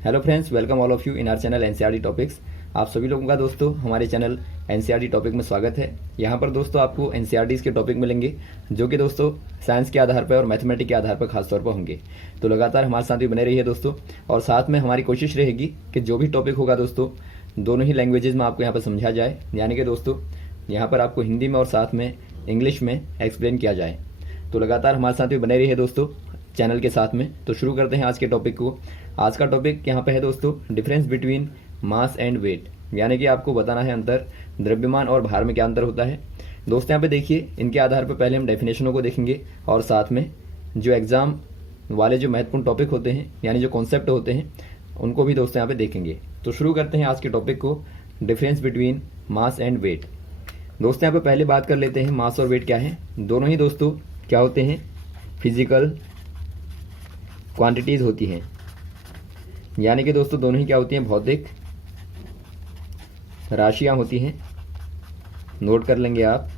Hello friends, welcome all of you in our channel NCERT topics. आप सभी लोगों का दोस्तों हमारे चैनल एनसीईआरटी टॉपिक में स्वागत है। यहाँ पर दोस्तों आपको एनसीईआरटीज़ के टॉपिक मिलेंगे जो कि दोस्तों साइंस के आधार पर और मैथमेटिक्स के आधार पर खासतौर पर होंगे। तो लगातार हमारे साथ भी बने रहिए दोस्तों, और साथ में हमारी कोशिश रहेगी कि जो भी टॉपिक होगा दोस्तों दोनों ही लैंग्वेजेज में आपको यहाँ पर समझा जाए, यानी कि दोस्तों यहाँ पर आपको हिंदी में और साथ में इंग्लिश में एक्सप्लेन किया जाए। तो लगातार हमारे साथ भी बने रहिए दोस्तों चैनल के साथ में। तो शुरू करते हैं आज के टॉपिक को। आज का टॉपिक यहाँ पे है दोस्तों difference between mass and weight, यानी कि आपको बताना है अंतर द्रव्यमान और भार में क्या अंतर होता है। दोस्तों यहाँ पे देखिए, इनके आधार पर पहले हम डेफिनेशनों को देखेंगे और साथ में जो एग्जाम वाले जो महत्वपूर्ण टॉपिक होते हैं यानी जो कॉन्सेप्ट होते हैं उनको भी दोस्तों यहाँ पे देखेंगे। तो शुरू करते हैं आज के टॉपिक को, difference between mass and weight. दोस्तों यहाँ पे पहले बात कर लेते हैं मास और वेट क्या है। दोनों ही दोस्तों क्या होते हैं, फिजिकल क्वांटिटीज़ होती हैं, यानी कि दोस्तों दोनों ही क्या होती हैं, भौतिक राशियां होती हैं। नोट कर लेंगे आप।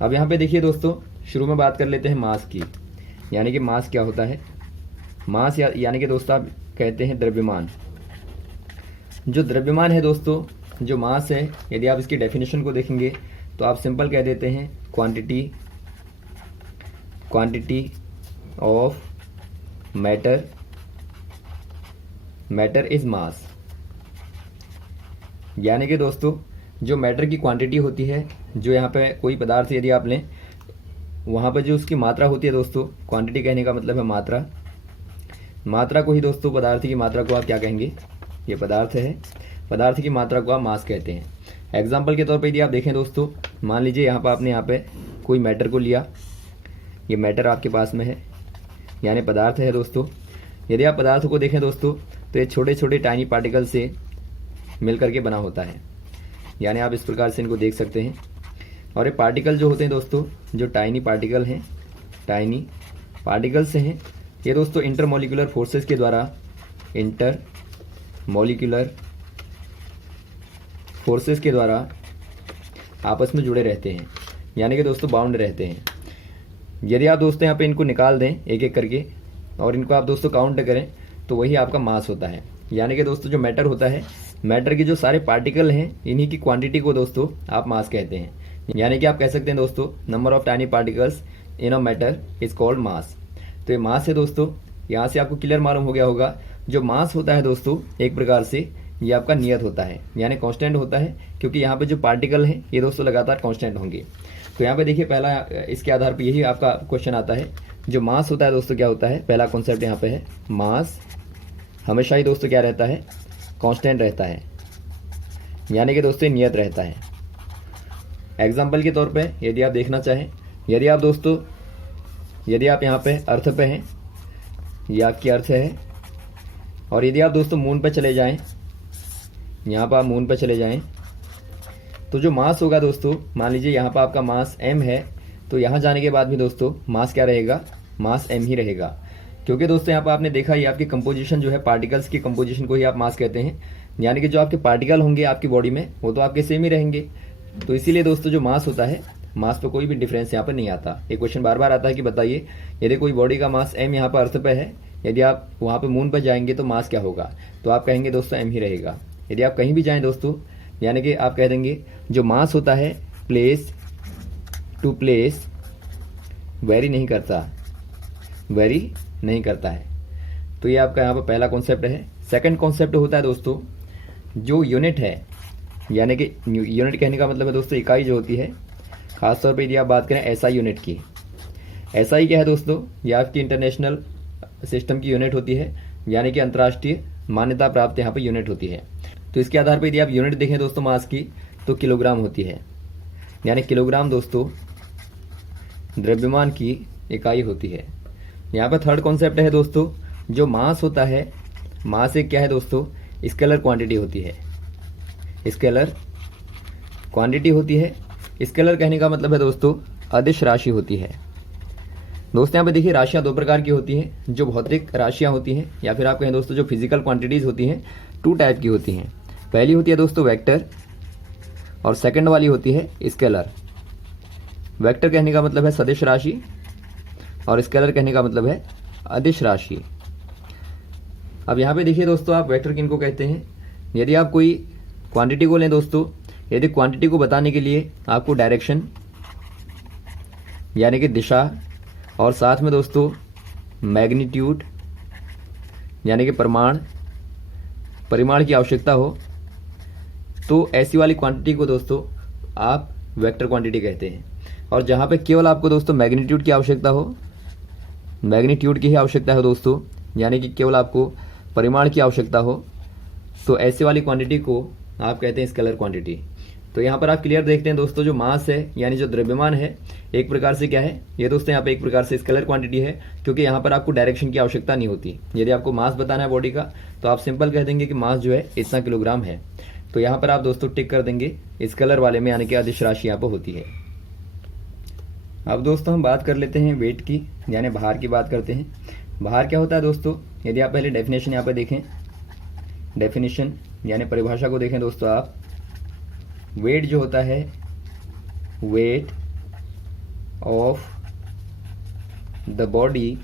अब यहाँ पे देखिए दोस्तों, शुरू में बात कर लेते हैं मास की, यानी कि मास क्या होता है। मास यानी कि दोस्तों आप कहते हैं द्रव्यमान। जो द्रव्यमान है दोस्तों, जो मास है, यदि आप इसकी डेफिनेशन को देखेंगे तो आप सिंपल कह देते हैं quantity of matter is mass. यानी कि दोस्तों जो मैटर की क्वांटिटी होती है, जो यहाँ पे कोई पदार्थ यदि आप लें वहाँ पर जो उसकी मात्रा होती है दोस्तों, क्वांटिटी कहने का मतलब है मात्रा। मात्रा को ही दोस्तों, पदार्थ की मात्रा को आप क्या कहेंगे, ये पदार्थ है, पदार्थ की मात्रा को आप मास कहते हैं। एग्जाम्पल के तौर पर यदि आप देखें दोस्तों, मान लीजिए यहाँ पर आपने यहाँ पे कोई मैटर को लिया, ये मैटर आपके पास में है यानी पदार्थ है दोस्तों। यदि आप पदार्थ को देखें दोस्तों तो ये छोटे छोटे टाइनी पार्टिकल से मिल करके बना होता है, यानी आप इस प्रकार से इनको देख सकते हैं। और ये पार्टिकल जो होते हैं दोस्तों, जो टाइनी पार्टिकल हैं, टाइनी पार्टिकल से हैं, ये दोस्तों इंटरमोलिकुलर फोर्सेस के द्वारा, इंटरमोलिकुलर फोर्सेस के द्वारा आपस में जुड़े रहते हैं, यानी कि दोस्तों बाउंड रहते हैं। यदि आप दोस्तों यहाँ पे इनको निकाल दें एक एक करके और इनको आप दोस्तों काउंट करें तो वही आपका मास होता है। यानी कि दोस्तों जो मैटर होता है, मैटर के जो सारे पार्टिकल हैं इन्हीं की क्वांटिटी को दोस्तों आप मास कहते हैं। यानी कि आप कह सकते हैं दोस्तों number of tiny particles in a matter is called मास। तो ये मास है दोस्तों। यहाँ से आपको क्लियर मालूम हो गया होगा, जो मास होता है दोस्तों एक प्रकार से ये आपका नियत होता है, यानी कांस्टेंट होता है, क्योंकि यहाँ पे जो पार्टिकल हैं ये दोस्तों लगातार कांस्टेंट होंगे। तो यहाँ पे देखिए, पहला इसके आधार पर यही आपका क्वेश्चन आता है। जो मास होता है दोस्तों क्या होता है, पहला कॉन्सेप्ट यहाँ पे है, मास हमेशा ही दोस्तों क्या रहता है, कांस्टेंट रहता है, यानी कि दोस्तों नियत रहता है। एग्जाम्पल के तौर पे यदि आप देखना चाहें, यदि आप दोस्तों यदि आप यहाँ पे अर्थ पे हैं, ये आपकी अर्थ है, और यदि आप दोस्तों मून पे चले जाएं, यहाँ पर आप मून पे चले जाएं, तो जो मास होगा दोस्तों, मान लीजिए यहाँ पर आपका मास m है, तो यहाँ जाने के बाद भी दोस्तों मास क्या रहेगा, मास m ही रहेगा। क्योंकि दोस्तों यहाँ पर आपने देखा ये आपकी कंपोजिशन जो है, पार्टिकल्स की कंपोजिशन को ही आप मास कहते हैं, यानी कि जो आपके पार्टिकल होंगे आपकी बॉडी में वो तो आपके सेम ही रहेंगे। तो इसीलिए दोस्तों जो मास होता है, मास पे कोई भी डिफरेंस यहाँ पर नहीं आता। एक क्वेश्चन बार बार आता है कि बताइए यदि कोई बॉडी का मास m यहाँ पर अर्थ पे है, यदि आप वहाँ पे मून पर जाएंगे तो मास क्या होगा, तो आप कहेंगे दोस्तों m ही रहेगा। यदि आप कहीं भी जाएं दोस्तों, यानी कि आप कह देंगे जो मास होता है प्लेस टू प्लेस वेरी नहीं करता है। तो ये आपका यहाँ पर पहला कॉन्सेप्ट है। सेकंड कॉन्सेप्ट होता है दोस्तों जो यूनिट है, यानी कि यूनिट कहने का मतलब है दोस्तों इकाई जो होती है। खासतौर पे यदि आप बात करें एसआई यूनिट की, एसआई क्या है दोस्तों, ये आपकी इंटरनेशनल सिस्टम की यूनिट होती है, यानी कि अंतर्राष्ट्रीय मान्यता प्राप्त यहाँ पर यूनिट होती है। तो इसके आधार पर यदि आप यूनिट देखें दोस्तों मास की, तो किलोग्राम होती है, यानी किलोग्राम दोस्तों द्रव्यमान की इकाई होती है। यहाँ पर थर्ड कॉन्सेप्ट है दोस्तों, जो मास होता है, मास एक क्या है दोस्तों, स्केलर क्वांटिटी होती है, स्केलर क्वांटिटी होती है। स्केलर कहने का मतलब है दोस्तों अदिश राशि होती है। दोस्तों यहाँ पे देखिए, राशियाँ दो प्रकार की होती हैं, जो भौतिक राशियाँ होती हैं या फिर आप कहें दोस्तों जो फिजिकल क्वांटिटीज़ होती हैं, टू टाइप की होती हैं। पहली होती है दोस्तों वेक्टर, और सेकंड वाली होती है स्केलर। वेक्टर कहने का मतलब है सदिश राशि और स्केलर कहने का मतलब है अदिश राशि। अब यहाँ पे देखिए दोस्तों, आप वेक्टर किनको कहते हैं। यदि आप कोई क्वांटिटी को लें दोस्तों, यदि क्वांटिटी को बताने के लिए आपको डायरेक्शन यानी कि दिशा और साथ में दोस्तों मैग्नीट्यूड यानी कि परिमाण की आवश्यकता हो, तो ऐसी वाली क्वांटिटी को दोस्तों आप वेक्टर क्वांटिटी कहते हैं। और जहाँ पे केवल आपको दोस्तों मैग्नीट्यूड की आवश्यकता हो, मैग्नीट्यूड की ही आवश्यकता है दोस्तों, यानी कि केवल आपको परिमाण की आवश्यकता हो, तो ऐसे वाली क्वांटिटी को आप कहते हैं स्केलर क्वांटिटी। तो यहाँ पर आप क्लियर देखते हैं दोस्तों, जो मास है यानी जो द्रव्यमान है, एक प्रकार से क्या है ये दोस्तों, यहाँ पे एक प्रकार से स्केलर क्वांटिटी है, क्योंकि यहाँ पर आपको डायरेक्शन की आवश्यकता नहीं होती। यदि आपको मास बताना है बॉडी का, तो आप सिंपल कह देंगे कि मास जो है इतना किलोग्राम है। तो यहाँ पर आप दोस्तों टिक कर देंगे स्केलर वाले में, यानी कि अदिश राशि यहाँ पर होती है। अब दोस्तों हम बात कर लेते हैं वेट की, यानी भार की बात करते हैं। भार क्या होता है दोस्तों, यदि आप पहले डेफिनेशन यहाँ पर देखें, डेफिनेशन यानी परिभाषा को देखें दोस्तों आप, वेट जो होता है, weight of the body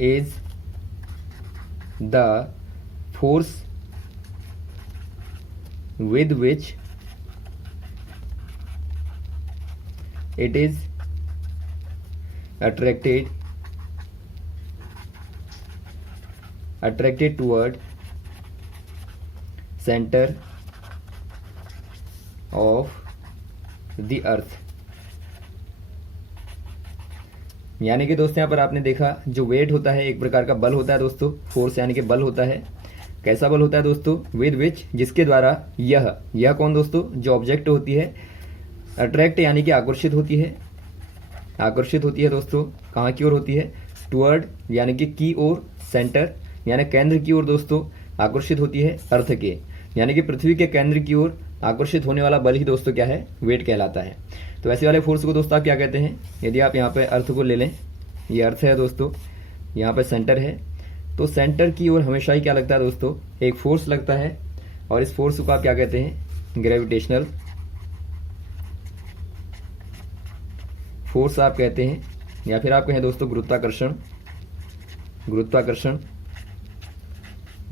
is the force with which it is attracted toward center of the earth। यानी कि दोस्तों यहाँ पर आपने देखा, जो वेट होता है एक प्रकार का बल होता है दोस्तों, फोर्स यानी कि बल होता है। कैसा बल होता है दोस्तों, विद विच, जिसके द्वारा यह कौन दोस्तों, जो ऑब्जेक्ट होती है, अट्रैक्ट यानी कि आकर्षित होती है दोस्तों, कहाँ की ओर होती है, टुवर्ड यानी कि की ओर, सेंटर यानी केंद्र की ओर दोस्तों आकर्षित होती है, अर्थ के यानी कि पृथ्वी के केंद्र की ओर आकर्षित होने वाला बल ही दोस्तों क्या है, वेट कहलाता है। तो ऐसे वाले फोर्स को दोस्तों आप क्या कहते हैं, यदि आप यहाँ पे अर्थ को ले लें, ये अर्थ है दोस्तों, यहाँ पे सेंटर है, तो सेंटर की ओर हमेशा ही क्या लगता है दोस्तों, एक फोर्स लगता है, और इस फोर्स को आप क्या कहते हैं, ग्रेविटेशनल फोर्स आप कहते हैं, या फिर आप कहें दोस्तों गुरुत्वाकर्षण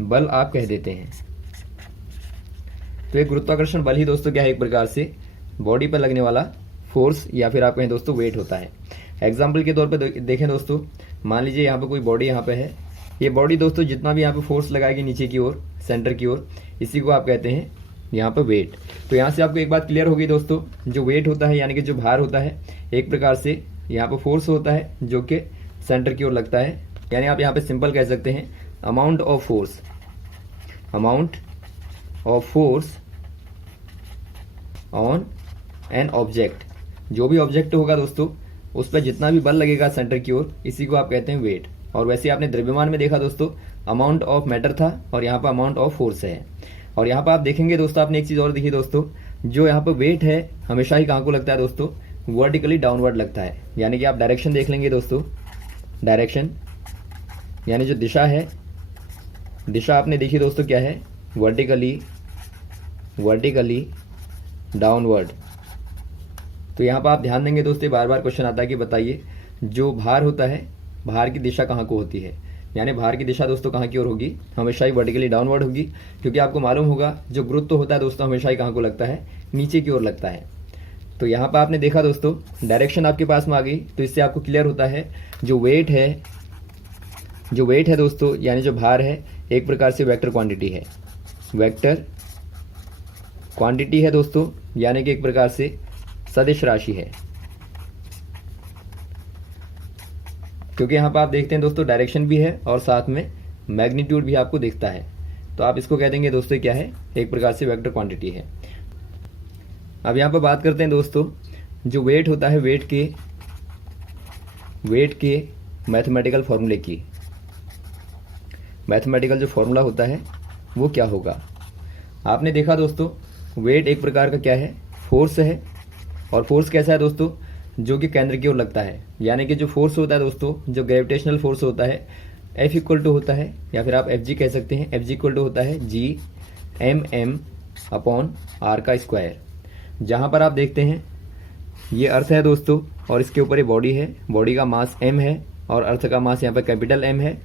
बल आप कह देते हैं। तो एक गुरुत्वाकर्षण बल ही दोस्तों क्या है, एक प्रकार से बॉडी पर लगने वाला फोर्स, या फिर आप कहें दोस्तों वेट होता है। एग्जाम्पल के तौर पर देखें दोस्तों, मान लीजिए यहाँ पे कोई बॉडी यहाँ पे है, ये बॉडी दोस्तों जितना भी यहाँ पे फोर्स लगाएगी नीचे की ओर, सेंटर की ओर, इसी को आप कहते हैं यहाँ पे वेट। तो यहाँ से आपको एक बात क्लियर होगी दोस्तों, जो वेट होता है यानी कि जो भार होता है, एक प्रकार से यहाँ पे फोर्स होता है जो कि सेंटर की ओर लगता है, यानी आप यहाँ पे सिंपल कह सकते हैं amount of force on an object. जो भी ऑब्जेक्ट होगा दोस्तों, उस पर जितना भी बल लगेगा सेंटर की ओर, इसी को आप कहते हैं वेट। और वैसे आपने द्रव्यमान में देखा दोस्तों, अमाउंट ऑफ मैटर था और यहाँ पर अमाउंट ऑफ फोर्स है। और यहाँ पर आप देखेंगे दोस्तों, आपने एक चीज़ और देखी दोस्तों, जो यहाँ पर वेट है हमेशा ही कहाँ को लगता है दोस्तों, वर्टिकली डाउनवर्ड लगता है। यानी कि आप डायरेक्शन देख लेंगे दोस्तों, डायरेक्शन यानी जो दिशा है, दिशा आपने देखी दोस्तों क्या है, वर्टिकली डाउनवर्ड। तो यहाँ पर आप ध्यान देंगे दोस्तों, बार बार क्वेश्चन आता है कि बताइए जो भार होता है, भार की दिशा कहाँ को होती है, यानी भार की दिशा दोस्तों कहाँ की ओर होगी, हमेशा ही वर्टिकली डाउनवर्ड होगी, क्योंकि आपको मालूम होगा जो गुरुत्व होता है दोस्तों हमेशा ही कहाँ को लगता है, नीचे की ओर लगता है। तो यहाँ पर आपने देखा दोस्तों, डायरेक्शन आपके पास में आ गई, तो इससे आपको क्लियर होता है जो वेट है दोस्तों, यानी जो भार है, एक प्रकार से वेक्टर क्वांटिटी है दोस्तों, यानी कि एक प्रकार से सदिश राशि है। क्योंकि यहाँ पर आप देखते हैं दोस्तों, डायरेक्शन भी है और साथ में मैग्नीट्यूड भी आपको दिखता है, तो आप इसको कह देंगे दोस्तों क्या है, एक प्रकार से वेक्टर क्वांटिटी है। अब यहाँ पर बात करते हैं दोस्तों, जो वेट होता है, वेट के मैथमेटिकल फॉर्मूले की, मैथमेटिकल जो फॉर्मूला होता है वो क्या होगा। आपने देखा दोस्तों, वेट एक प्रकार का क्या है, फोर्स है, और फोर्स कैसा है दोस्तों, जो कि केंद्र की ओर लगता है। यानी कि जो फोर्स होता है दोस्तों, जो ग्रेविटेशनल फोर्स होता है, F इक्वल टू होता है, या फिर आप Fg कह सकते हैं, Fg इक्वल टू होता है G/m/r का स्क्वायर। जहाँ पर आप देखते हैं ये अर्थ है दोस्तों, और इसके ऊपर ये बॉडी है, बॉडी का मास m है और अर्थ का मास यहाँ पर कैपिटल M है।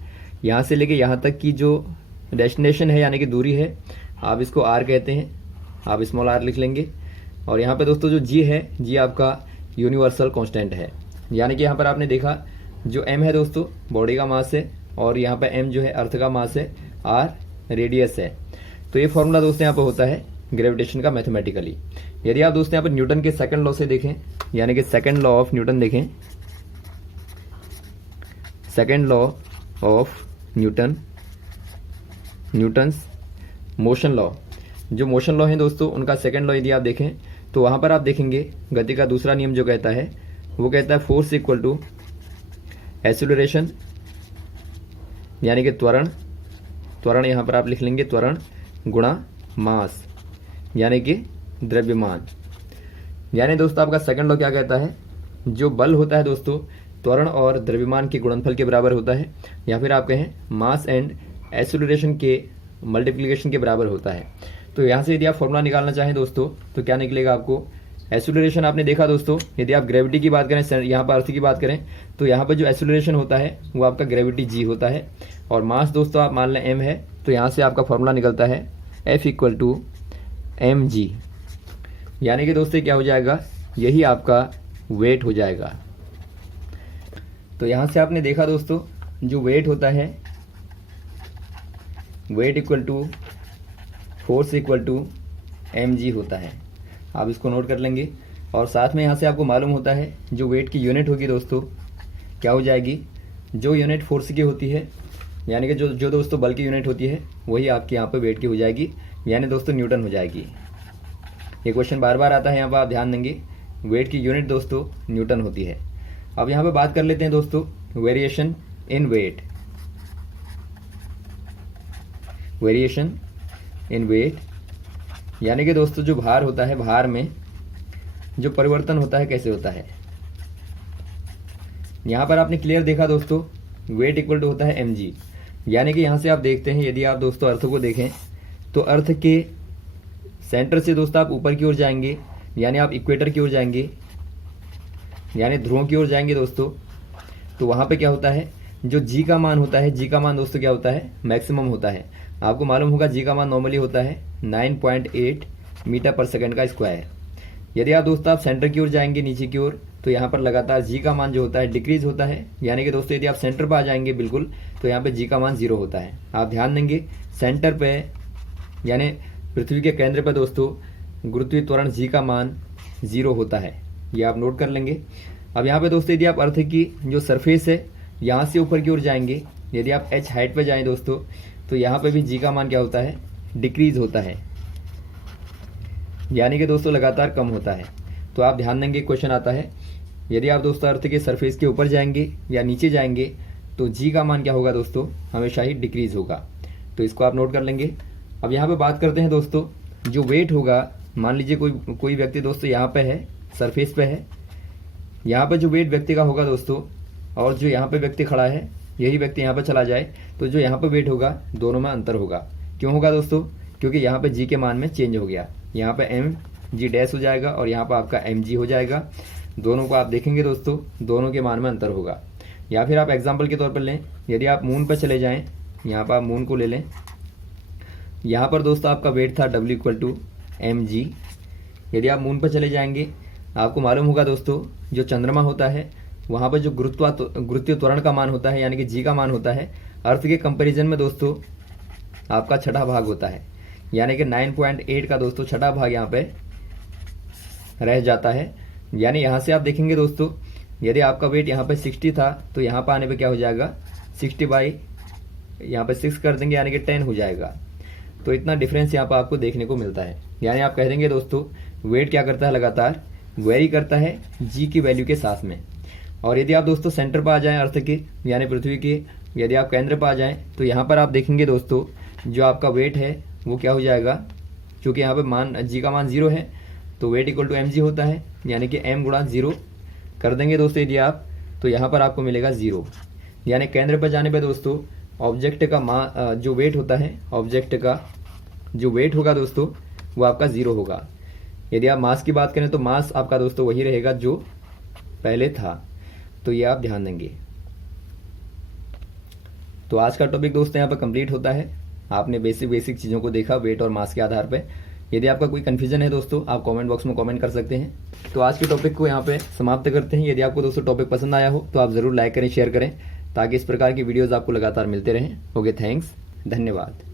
यहाँ से लेके यहाँ तक की जो डेस्टिनेशन है यानी कि दूरी है, आप इसको r कहते हैं, आप स्मॉल r लिख लेंगे। और यहाँ पे दोस्तों जो g है, g आपका यूनिवर्सल कांस्टेंट है, यानी कि यहाँ पर आपने देखा जो m है दोस्तों बॉडी का मास है, और यहाँ पे m जो है अर्थ का मास है, r रेडियस है। तो ये फॉर्मूला दोस्तों यहाँ पर होता है ग्रेविटेशन का मैथमेटिकली। यदि आप दोस्तों यहाँ पर न्यूटन के सेकंड लॉ से देखें, यानी कि सेकंड लॉ ऑफ न्यूटन देखें, second law of Newton's motion law, जो मोशन लॉ है दोस्तों उनका सेकंड लॉ यदि आप देखें तो वहाँ पर आप देखेंगे गति का दूसरा नियम जो कहता है वो कहता है फोर्स इक्वल टू एक्सीलरेशन, यानी कि त्वरण यहाँ पर आप लिख लेंगे त्वरण गुणा मास, यानी कि द्रव्यमान। यानी दोस्तों आपका सेकंड लॉ क्या कहता है, जो बल होता है दोस्तों त्वरण और द्रव्यमान के गुणनफल के बराबर होता है, या फिर आप कहें मास एंड एक्सीलरेशन के मल्टीप्लिकेशन के बराबर होता है। तो यहाँ से यदि आप फॉर्मूला निकालना चाहें दोस्तों तो क्या निकलेगा आपको, एक्सीलरेशन आपने देखा दोस्तों, यदि आप ग्रेविटी की बात करें, यहाँ पर अर्थ की बात करें तो यहाँ पर जो एक्सीलरेशन होता है वो आपका ग्रेविटी g होता है, और मास दोस्तों आप मान लें m है, तो यहाँ से आपका फॉर्मूला निकलता है F इक्वल टू mg, यानी कि दोस्तों क्या हो जाएगा, यही आपका वेट हो जाएगा। तो यहाँ से आपने देखा दोस्तों जो वेट होता है, weight equal to force equal to mg होता है, आप इसको नोट कर लेंगे। और साथ में यहाँ से आपको मालूम होता है जो वेट की यूनिट होगी दोस्तों क्या हो जाएगी, जो यूनिट फोर्स की होती है, यानी कि जो दोस्तों बल की यूनिट होती है वही आपके यहाँ पे वेट की हो जाएगी, यानी दोस्तों न्यूटन हो जाएगी। ये क्वेश्चन बार बार आता है, यहाँ पर आप ध्यान देंगे, वेट की यूनिट दोस्तों न्यूटन होती है। अब यहाँ पे बात कर लेते हैं दोस्तों variation in weight, variation in weight, यानी कि दोस्तों जो भार होता है, भार में जो परिवर्तन होता है कैसे होता है। यहाँ पर आपने क्लियर देखा दोस्तों वेट इक्वल टू होता है mg, यानी कि यहाँ से आप देखते हैं, यदि आप दोस्तों अर्थ को देखें तो अर्थ के सेंटर से दोस्तों आप ऊपर की ओर जाएंगे, यानी आप इक्वेटर की ओर जाएंगे, यानी ध्रुवों की ओर जाएंगे दोस्तों, तो वहाँ पे क्या होता है, जो g का मान होता है, g का मान दोस्तों क्या होता है, मैक्सिमम होता है। आपको मालूम होगा g का मान नॉर्मली होता है 9.8 मीटर पर सेकंड का स्क्वायर। यदि आप दोस्तों आप सेंटर की ओर जाएंगे नीचे की ओर, तो यहाँ पर लगातार g का मान जो होता है डिक्रीज होता है, यानी कि दोस्तों यदि आप सेंटर पर आ जाएंगे बिल्कुल तो यहाँ पे g का मान 0 होता है। आप ध्यान देंगे सेंटर पे यानी पृथ्वी के केंद्र पर दोस्तों गुरुत्वीय त्वरण g का मान 0 होता है, ये आप नोट कर लेंगे। अब यहाँ पे दोस्तों यदि आप अर्थ की जो सरफेस है यहाँ से ऊपर की ओर जाएंगे, यदि आप h हाइट पे जाएं दोस्तों, तो यहाँ पे भी g का मान क्या होता है, डिक्रीज होता है, यानी कि दोस्तों लगातार कम होता है। तो आप ध्यान देंगे क्वेश्चन आता है, यदि आप दोस्तों अर्थ के सरफेस के ऊपर जाएंगे या नीचे जाएंगे तो g का मान क्या होगा दोस्तों, हमेशा ही डिक्रीज होगा। तो इसको आप नोट कर लेंगे। अब यहाँ पे बात करते हैं दोस्तों जो वेट होगा, मान लीजिए कोई व्यक्ति दोस्तों यहाँ पे है, सरफेस पे है, यहाँ पे जो वेट व्यक्ति का होगा दोस्तों, और जो यहाँ पे व्यक्ति खड़ा है यही व्यक्ति यहाँ पे चला जाए, तो जो यहाँ पे वेट होगा दोनों में अंतर होगा। क्यों होगा दोस्तों, क्योंकि यहाँ पे g के मान में चेंज हो गया, यहाँ पे mg डैश हो जाएगा और यहाँ पे आपका mg हो जाएगा। दोनों को आप देखेंगे दोस्तों, दोनों के मान में अंतर होगा। या फिर आप एग्जाम्पल के तौर पर लें, यदि आप मून पर चले जाएं, यहाँ पर आप मून को ले लें, यहाँ पर दोस्तों आपका वेट था w इक्वल टू mg। यदि आप मून पर चले जाएंगे, आपको मालूम होगा दोस्तों जो चंद्रमा होता है वहाँ पर जो गुरुत्वीय त्वरण का मान होता है, यानी कि g का मान होता है, अर्थ के कंपैरिजन में दोस्तों आपका छठा भाग होता है, यानी कि 9.8 का दोस्तों छठा भाग यहाँ पे रह जाता है। यानी यहाँ से आप देखेंगे दोस्तों, यदि आपका वेट यहाँ पे 60 था तो यहाँ पर आने पे क्या हो जाएगा, 60 बाई यहाँ पे 6 कर देंगे, यानी कि 10 हो जाएगा। तो इतना डिफरेंस यहाँ पर आपको देखने को मिलता है। यानी आप कह देंगे दोस्तों वेट क्या करता है, लगातार वेरी करता है g की वैल्यू के साथ में। और यदि आप दोस्तों सेंटर पर आ जाएं अर्थ के, यानी पृथ्वी के, यदि आप केंद्र पर आ जाएं, तो यहाँ पर आप देखेंगे दोस्तों जो आपका वेट है वो क्या हो जाएगा, क्योंकि यहाँ पे मान g का मान 0 है तो वेट इक्वल टू mg होता है, यानी कि m गुणा 0 कर देंगे दोस्तों यदि आप, तो यहाँ पर आपको मिलेगा 0। यानी केंद्र पर जाने पर दोस्तों ऑब्जेक्ट का जो वेट होता है, ऑब्जेक्ट का जो वेट होगा दोस्तों वो आपका 0 होगा। यदि आप मास की बात करें तो मास आपका दोस्तों वही रहेगा जो पहले था। तो ये आप ध्यान देंगे। तो आज का टॉपिक दोस्तों यहाँ पर कंप्लीट होता है। आपने बेसिक चीज़ों को देखा वेट और मास के आधार पर। यदि आपका कोई कन्फ्यूजन है दोस्तों, आप कमेंट बॉक्स में कमेंट कर सकते हैं। तो आज के टॉपिक को यहाँ पे समाप्त करते हैं। यदि आपको दोस्तों टॉपिक पसंद आया हो तो आप ज़रूर लाइक करें, शेयर करें, ताकि इस प्रकार की वीडियोज़ आपको लगातार मिलते रहें। ओके, थैंक्स, धन्यवाद।